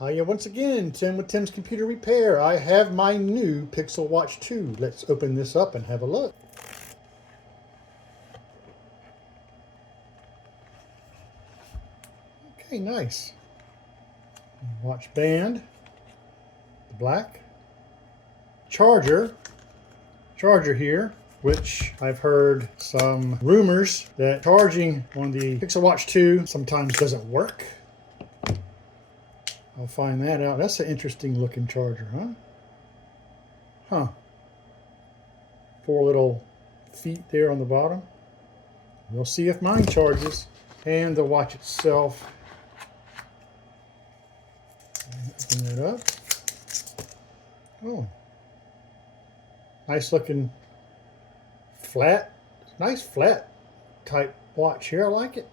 Hiya once again, Tim with Tim's Computer Repair. I have my new Pixel Watch 2. Let's open this up and have a look. Okay, nice. Watch band, the black. Charger here, which I've heard some rumors that charging on the Pixel Watch 2 sometimes doesn't work. I'll find that out. That's an interesting looking charger, huh? 4 little feet there on the bottom. We'll see if mine charges. And the watch itself. Open that up. Oh. Nice looking flat. Nice flat type watch here. I like it.